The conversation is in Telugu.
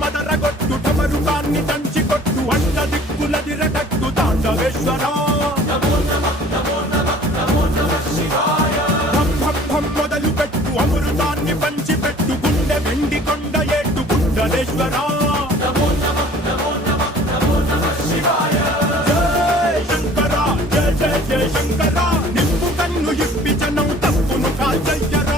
మదరగొట్టు ఠమరుకాన్ని దంచి కొట్టు అన్న దిక్కులదిరగట్టు తాండవేశ్వర మొదలు పెట్టు అమృతాన్ని పంచి పెట్టు గుండె వెండి కొండ ఏట్టు కుండలేశ్వర జయ శంకర జయ జయ జయ శంకర నిప్పు కన్ను ఇప్పి జనం తప్పును కాల్చయ్యరా